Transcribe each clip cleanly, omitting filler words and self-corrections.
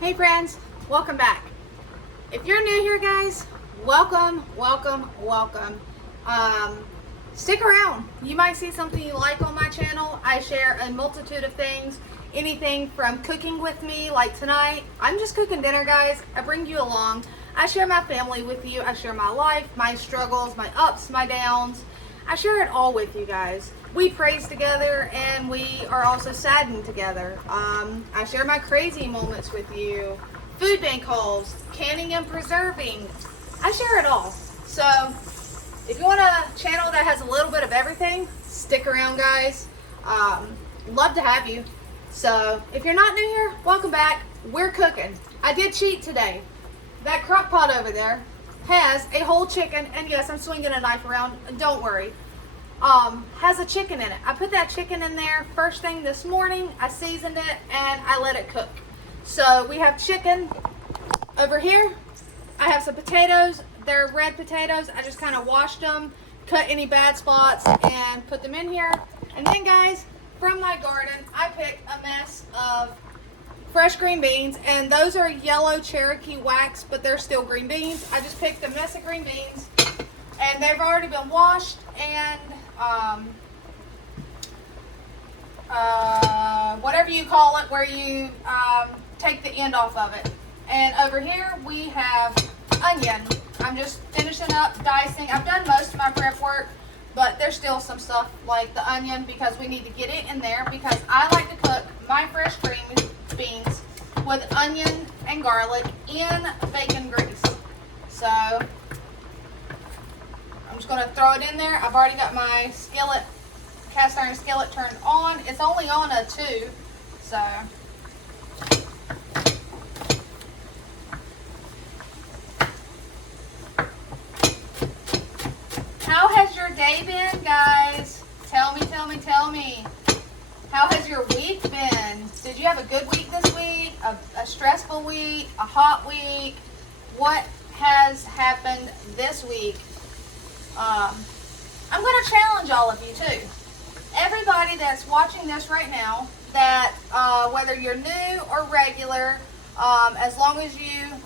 Hey friends, welcome back. If you're new here, guys, welcome. Stick around. You might see something you like on my channel. I share a multitude of things, anything from cooking with me, like tonight. I'm just cooking dinner, guys. I bring you along. I share my family with you. I share my life, my struggles, my ups, my downs. I share it all with you guys. We praise together and we are also saddened together. I share my crazy moments with you. Food bank hauls, canning and preserving. I share it all. So if you want a channel that has a little bit of everything, stick around, guys. Love to have you. So if you're not new here, welcome back. We're cooking. I did cheat today. That crock pot over there has a whole chicken, and yes, I'm swinging a knife around, don't worry. Has a chicken in it. I put that chicken in there first thing this morning. I seasoned it and I let it cook. So we have chicken over here. I have some potatoes. They're red potatoes. I just kind of washed them, cut any bad spots, and put them in here. And then, guys, from my garden, I picked a mess of fresh green beans, and those are yellow Cherokee wax, but they're still green beans. I just picked a mess of green beans, and they've already been washed and whatever you call it, where you take the end off of it. And over here we have onion. I'm just finishing up dicing. I've done most of my prep work, but there's still some stuff like the onion because we need to get it in there, because I like to cook my fresh green beans with onion and garlic in bacon grease. So I'm just going to throw it in there. I've already got my skillet, cast iron skillet, turned on. It's only on a 2, so how has your day been, guys? Tell me. How has your week been? Did you have a good week this week? A stressful week? A hot week? What has happened this week? I'm going to challenge all of you too. Everybody that's watching this right now, that whether you're new or regular, as long as you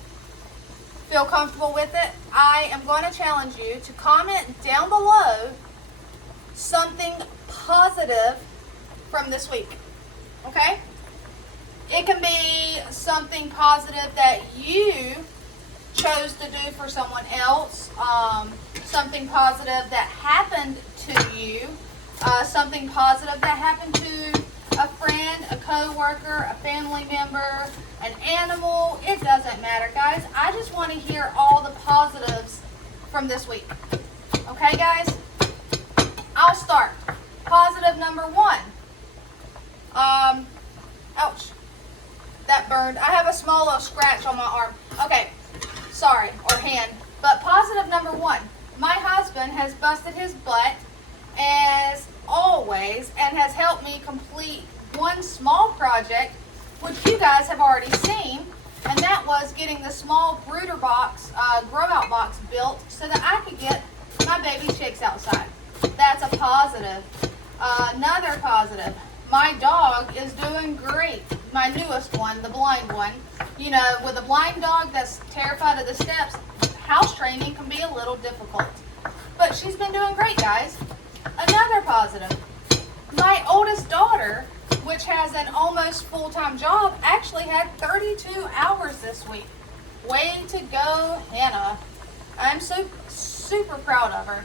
feel comfortable with it, I am going to challenge you to comment down below something positive from this week. Okay? It can be something positive that you chose to do for someone else, something positive that happened to you, something positive that happened to a friend, a co-worker, a family member, an animal. It doesn't matter, guys. I just want to hear all the positives from this week. Okay, guys? I'll start. Positive number 1. Ouch. That burned. I have a small little scratch on my arm. Okay. Sorry, or hand. But positive number 1. My husband has busted his butt as always and has helped me complete one small project, which you guys have already seen, and that was getting the small brooder box, grow out box built so that I could get my baby chicks outside. That's a positive. Another positive. My dog is doing great. My newest one, the blind one. You know, with a blind dog that's terrified of the steps, house training can be a little difficult. But she's been doing great, guys. Another positive. My oldest daughter, which has an almost full-time job, actually had 32 hours this week. Way to go, Hannah. I'm so super proud of her.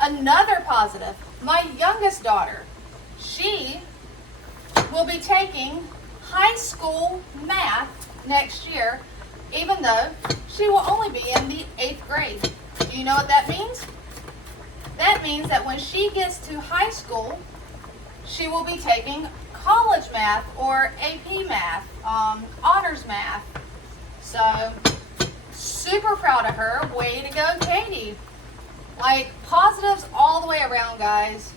Another positive. My youngest daughter, she will be taking high school math next year, even though she will only be in the 8th grade. Do you know what that means? That means that when she gets to high school, she will be taking college math or AP math, honors math. So, super proud of her. Way to go, Katie. Like, positives all the way around, guys.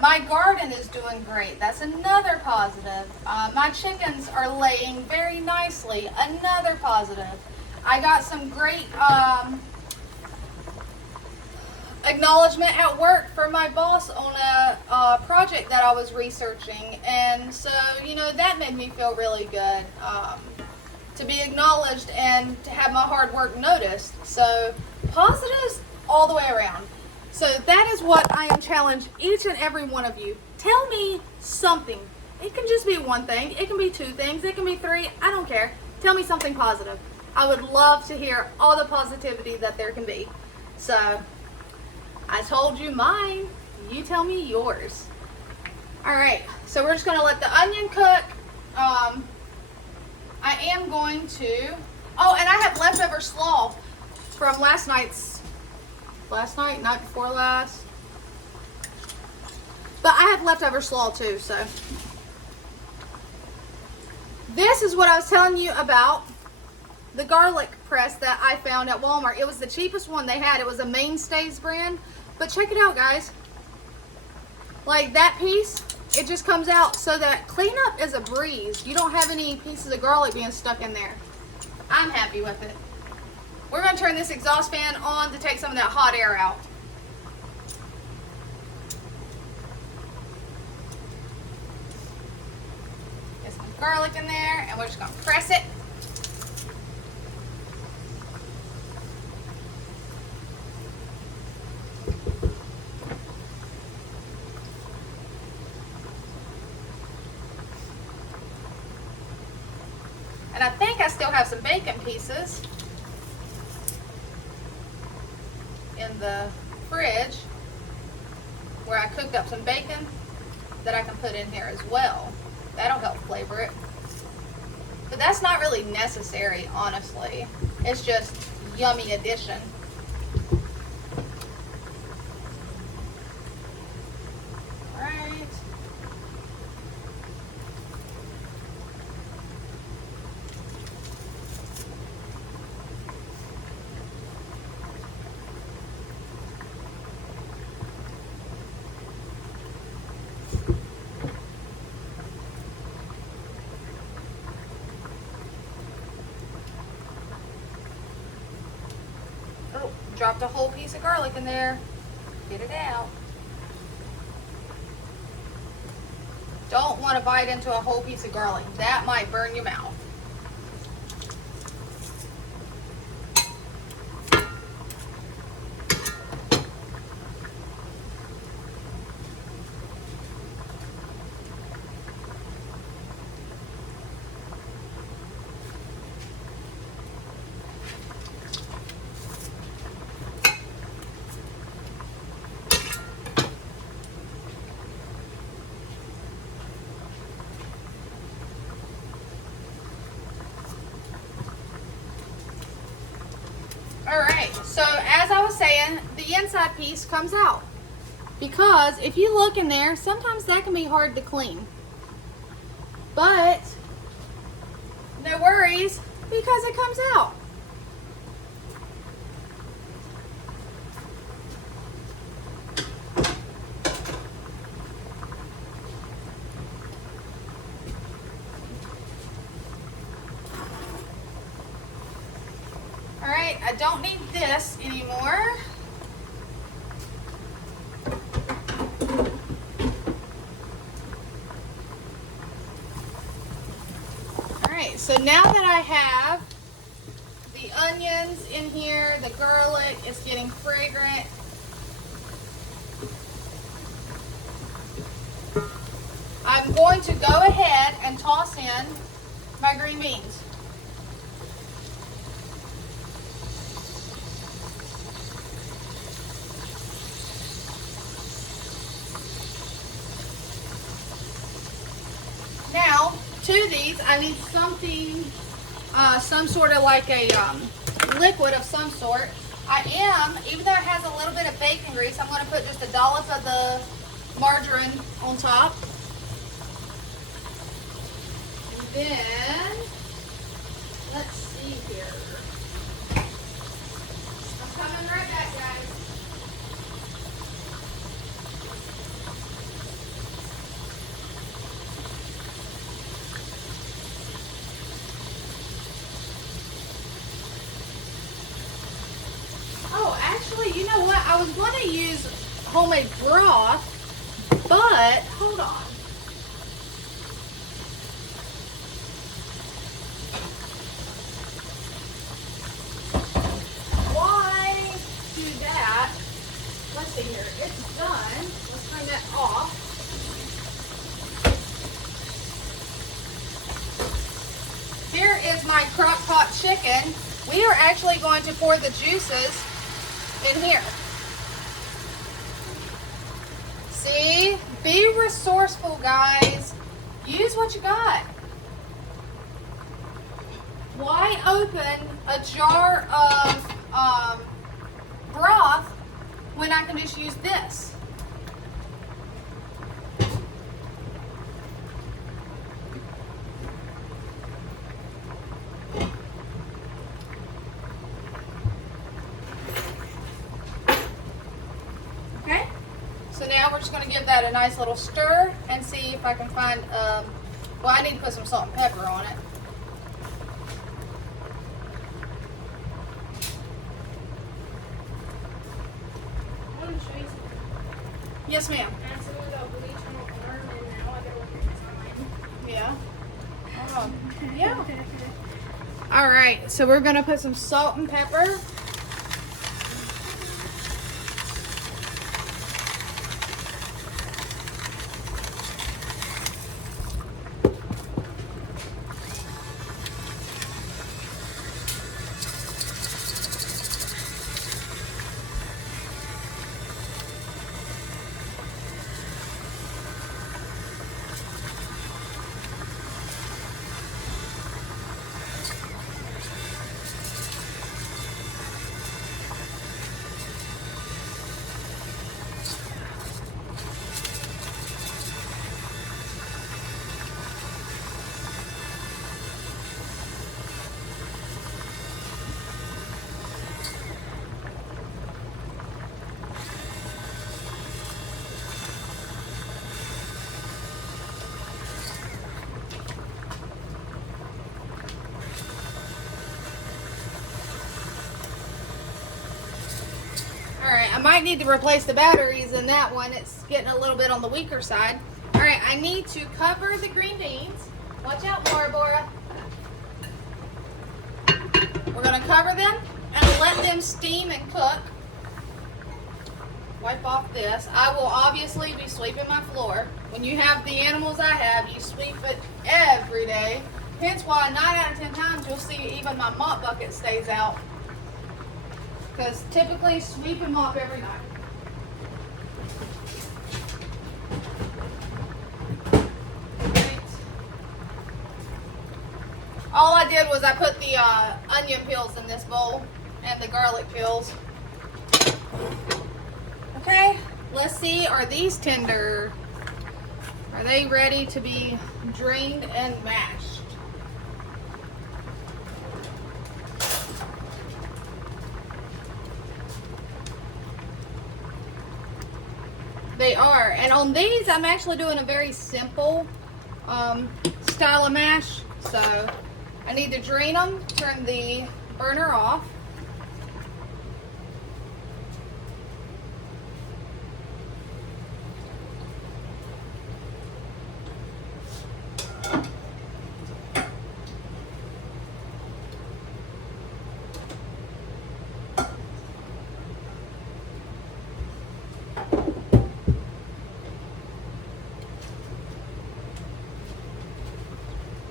My garden is doing great. That's another positive. My chickens are laying very nicely. Another positive. I got some great acknowledgement at work for my boss on a project that I was researching. And so, you know, that made me feel really good. to be acknowledged and to have my hard work noticed. So positives all the way around. So that is what I am challenging each and every one of you. Tell me something. It can just be one thing. It can be two things. It can be three. I don't care. Tell me something positive. I would love to hear all the positivity that there can be. So I told you mine. You tell me yours. All right. So we're just going to let the onion cook. I am going to, oh, and I have leftover slaw from last night, night before last. But I have leftover slaw too, so. This is what I was telling you about, the garlic press that I found at Walmart. It was the cheapest one they had. It was a Mainstays brand. But check it out, guys. Like that piece, it just comes out so that cleanup is a breeze. You don't have any pieces of garlic being stuck in there. I'm happy with it. We're going to turn this exhaust fan on to take some of that hot air out. Get some garlic in there, and we're just going to press it. And I think I still have some bacon pieces in the fridge where I cooked up some bacon that I can put in here as well. That'll help flavor it. But that's not really necessary, honestly. It's just yummy addition. All right. Oh, dropped a whole piece of garlic in there. Get it out. Don't want to bite into a whole piece of garlic. That might burn your mouth. Alright, so as I was saying, the inside piece comes out. Because if you look in there, sometimes that can be hard to clean. But, no worries, because it comes out. Alright, I don't need this anymore. Alright, so now that I have the onions in here, the garlic is getting fragrant. I'm going to go ahead and toss in my green beans. Now, to these, I need something, some sort of like a liquid of some sort. Even though it has a little bit of bacon grease, I'm going to put just a dollop of the margarine on top. And then, let's see here. I'm coming right back, guys. Oh, actually, you know what? I was going to use homemade broth, but hold on. is my crock pot chicken. We are actually going to pour the juices in here. See? Be resourceful, guys. Use what you got. Why open a jar of broth when I can just use this? Okay, so now we're just going to give that a nice little stir and see if I can find, well, I need to put some salt and pepper on it. Yes, ma'am. Yeah. Oh, yeah. All right, so we're gonna put some salt and pepper. Alright, I might need to replace the batteries in that one. It's getting a little bit on the weaker side. Alright, I need to cover the green beans. Watch out, Bora Bora. We're going to cover them and let them steam and cook. Wipe off this. I will obviously be sweeping my floor. When you have the animals I have, you sweep it every day. Hence why 9 out of 10 times you'll see even my mop bucket stays out. Because typically sweep and mop every night. Right. All I did was I put the onion peels in this bowl and the garlic peels. Okay, let's see, are these tender? Are they ready to be drained and mashed? They are, and on these I'm actually doing a very simple style of mash. So I need to drain them, turn the burner off.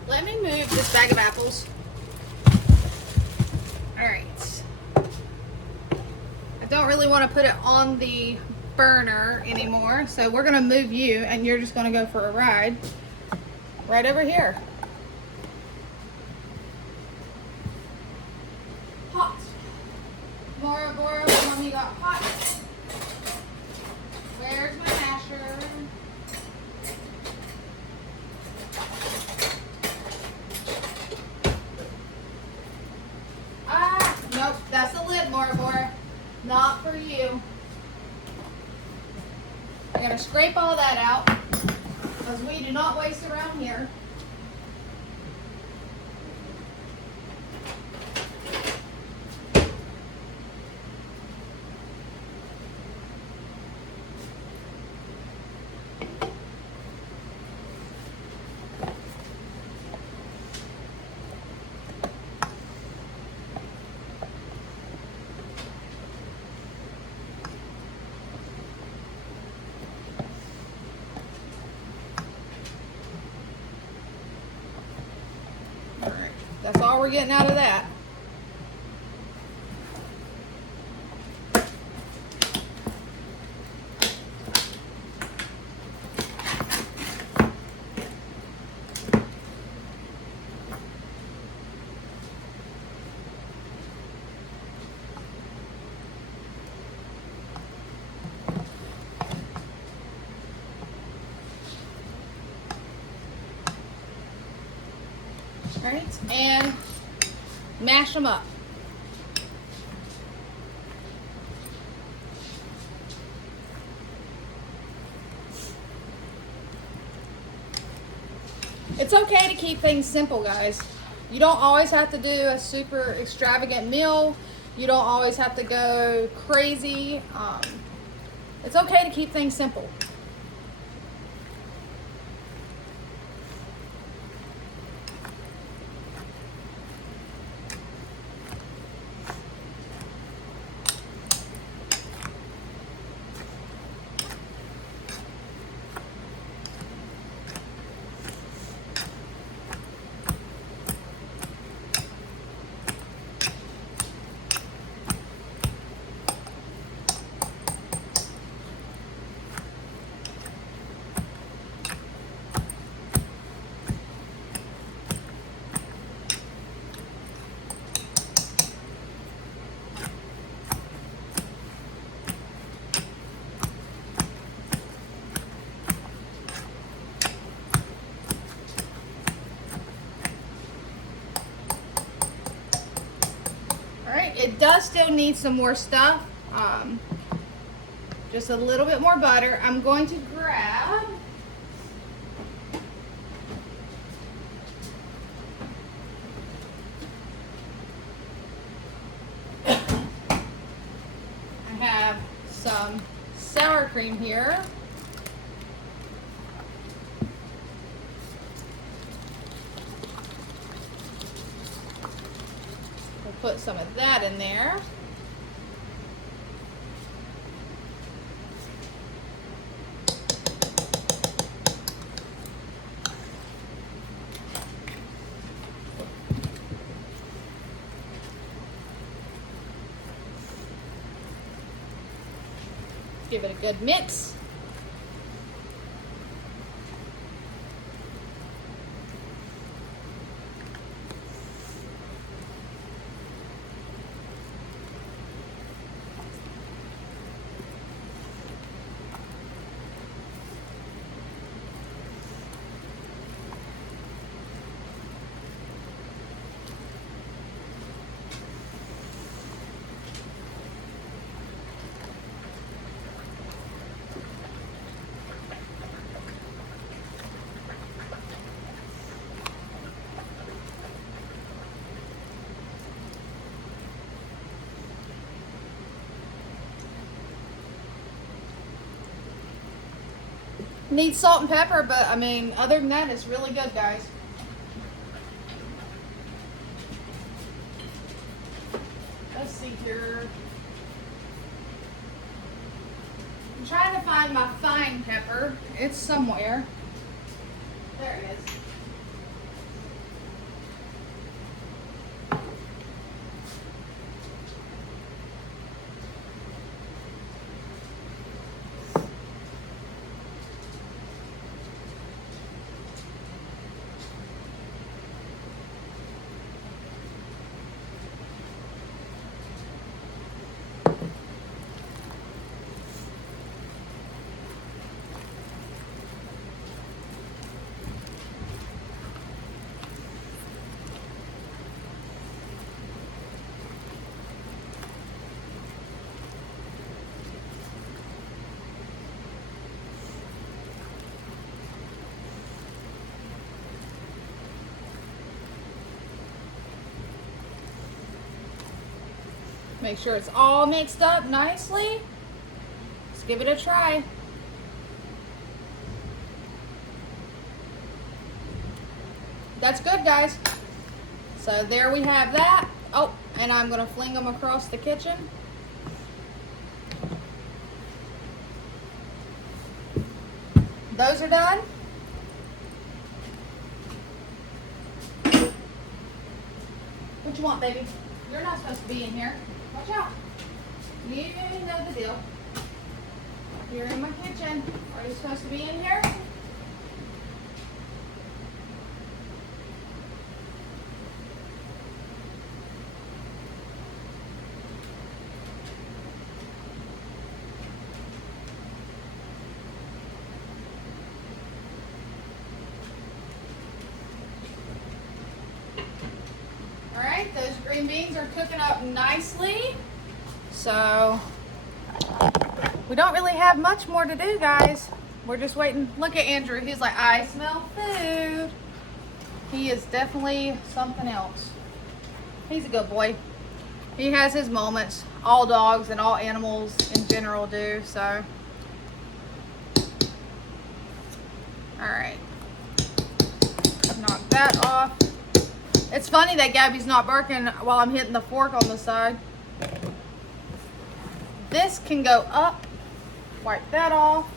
Let me move this bag of apples. Alright. I don't really want to put it on the burner anymore, so we're going to move you and you're just going to go for a ride right over here. Hot. Bora Bora, mommy got hot. Where's my masher? Nope, that's the lid, Bora Bora. Not for you. I'm going to scrape all that out because we do not waste around here. That's all we're getting out of that. All right, and mash them up. It's okay to keep things simple, guys. You don't always have to do a super extravagant meal. You don't always have to go crazy. It's okay to keep things simple. It does still need some more stuff. Just a little bit more butter. I'm going to grab I have some sour cream here. We'll put some of that in there. Give it a good mix. Needs salt and pepper, but I mean, other than that, it's really good, guys. Let's see here. I'm trying to find my fine pepper. It's somewhere. There it is. Make sure it's all mixed up nicely. Let's give it a try. That's good, guys. So there we have that. Oh, and I'm gonna fling them across the kitchen. Those are done. What you want, baby? You're not supposed to be in here. Watch out. You know the deal. You're in my kitchen. Are you supposed to be in here? Alright, those green beans are cooking up nicely. So, we don't really have much more to do, guys. We're just waiting. Look at Andrew. He's like, I smell food. He is definitely something else. He's a good boy. He has his moments. All dogs and all animals in general do, so. Alright. Knock that off. It's funny that Gabby's not barking while I'm hitting the fork on the side. This can go up. Wipe that off.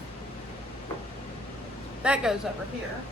That goes over here.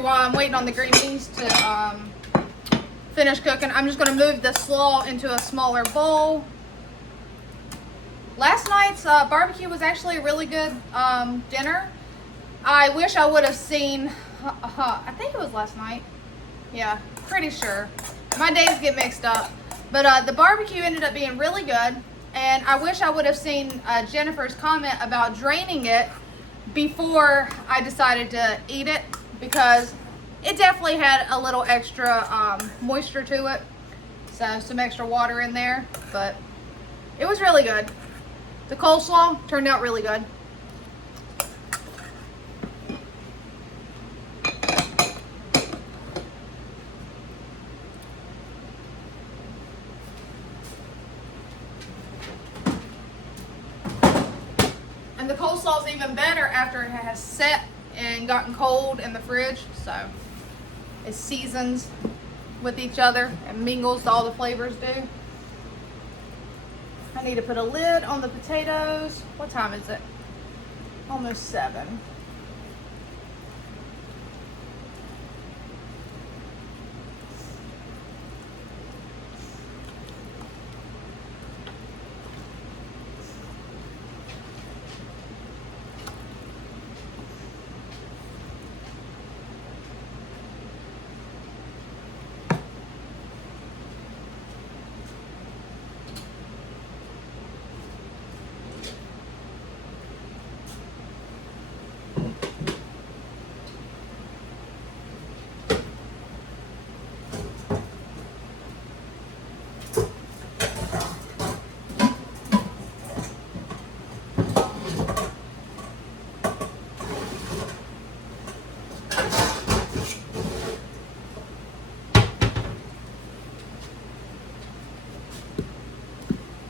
While I'm waiting on the green beans to finish cooking, I'm just going to move the slaw into a smaller bowl. Last night's barbecue was actually a really good dinner. I wish I would have seen, I think it was last night. Yeah, pretty sure. My days get mixed up. But the barbecue ended up being really good. And I wish I would have seen Jennifer's comment about draining it before I decided to eat it, because it definitely had a little extra moisture to it. So some extra water in there, but it was really good. The coleslaw turned out really good. And the coleslaw is even better after it has set and gotten cold in the fridge, so it seasons with each other and mingles, all the flavors do. I need to put a lid on the potatoes. What time is it? Almost 7.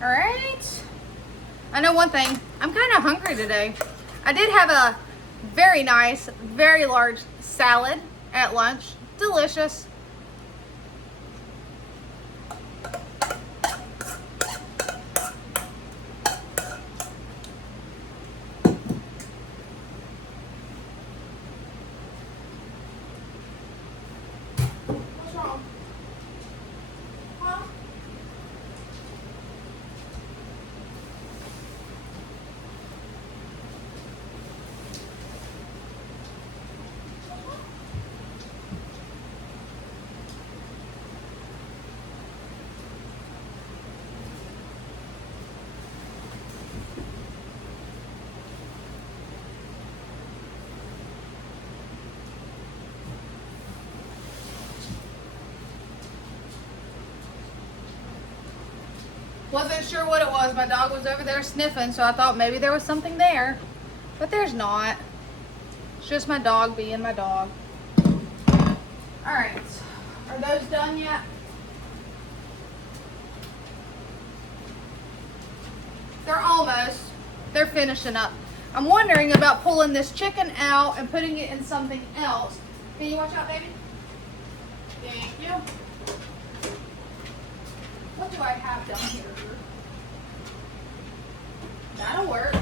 All right. I know one thing. I'm kind of hungry today. I did have a very nice, very large salad at lunch. Delicious. What's wrong? Huh? Wasn't sure what it was. My dog was over there sniffing, so I thought maybe there was something there. But there's not. It's just my dog being my dog. Alright. Are those done yet? They're almost. they're finishing up. I'm wondering about pulling this chicken out and putting it in something else. Can you watch out, baby? Thank you. What do I have down here? That'll work.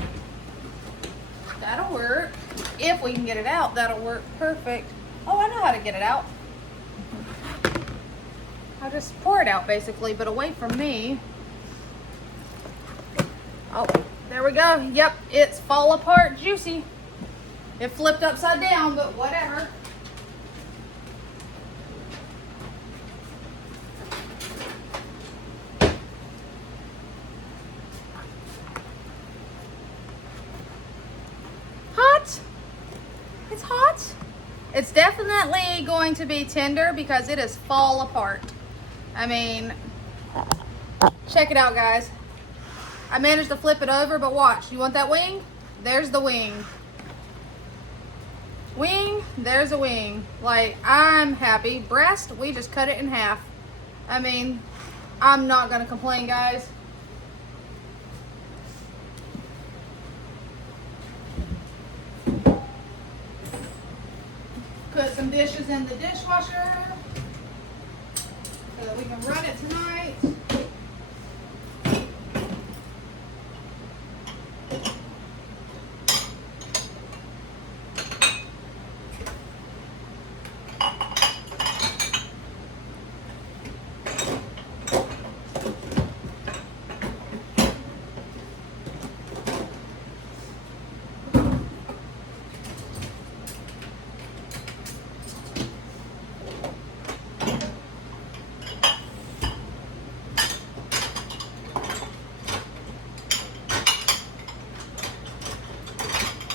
That'll work. If we can get it out, that'll work perfect. Oh, I know how to get it out. I'll just pour it out basically, but away from me. Oh, there we go. Yep, it's fall apart juicy. It flipped upside down, but whatever. Hot? It's hot? It's definitely going to be tender because it is fall apart. I mean, check it out, guys. I managed to flip it over, but watch. You want that wing? There's the wing. Wing, there's a wing. Like, I'm happy. Breast, we just cut it in half. I mean, I'm not gonna complain, guys. Put some dishes in the dishwasher so that we can run it tonight.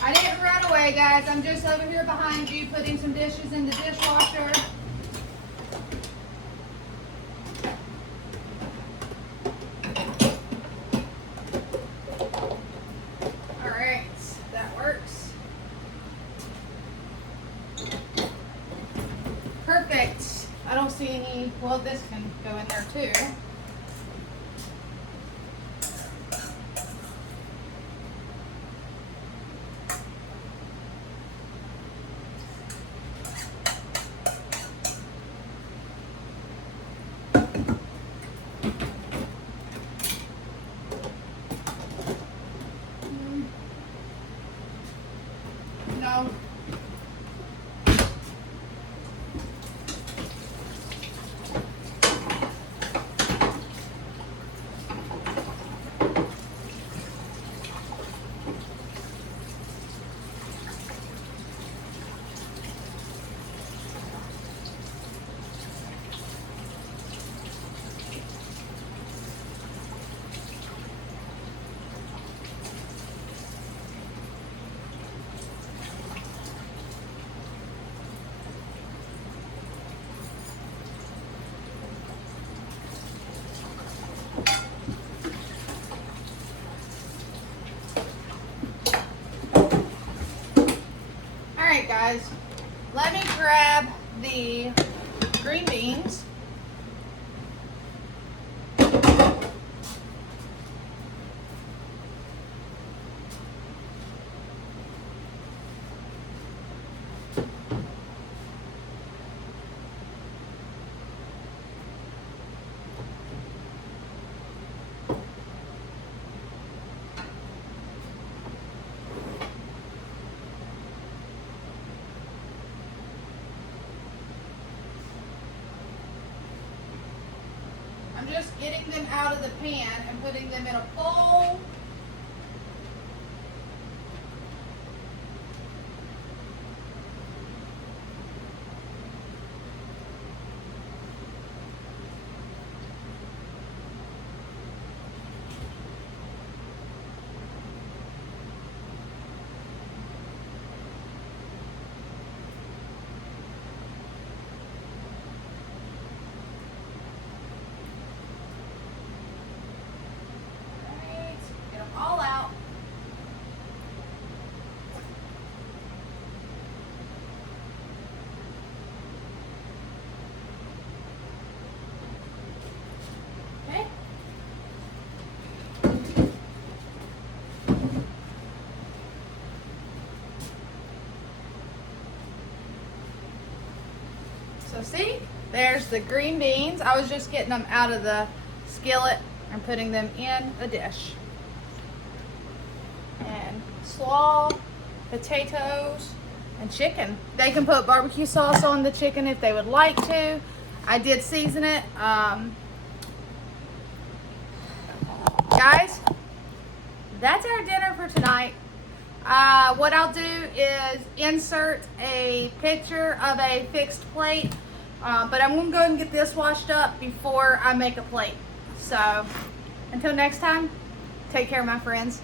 I didn't run away, guys. I'm just over here behind you putting some dishes in the dishwasher. All right, that works. Perfect. I don't see any, well, this can go in there too. No. Alright guys, let me grab the green beans. I'm just getting them out of the pan and putting them in a bowl. Right. So see, there's the green beans. I was just getting them out of the skillet and putting them in a dish. And slaw, potatoes, and chicken. They can put barbecue sauce on the chicken if they would like to. I did season it. Guys, that's our dinner for tonight. What I'll do is insert a picture of a fixed plate, but I'm going to go and get this washed up before I make a plate. So until next time, take care, my friends.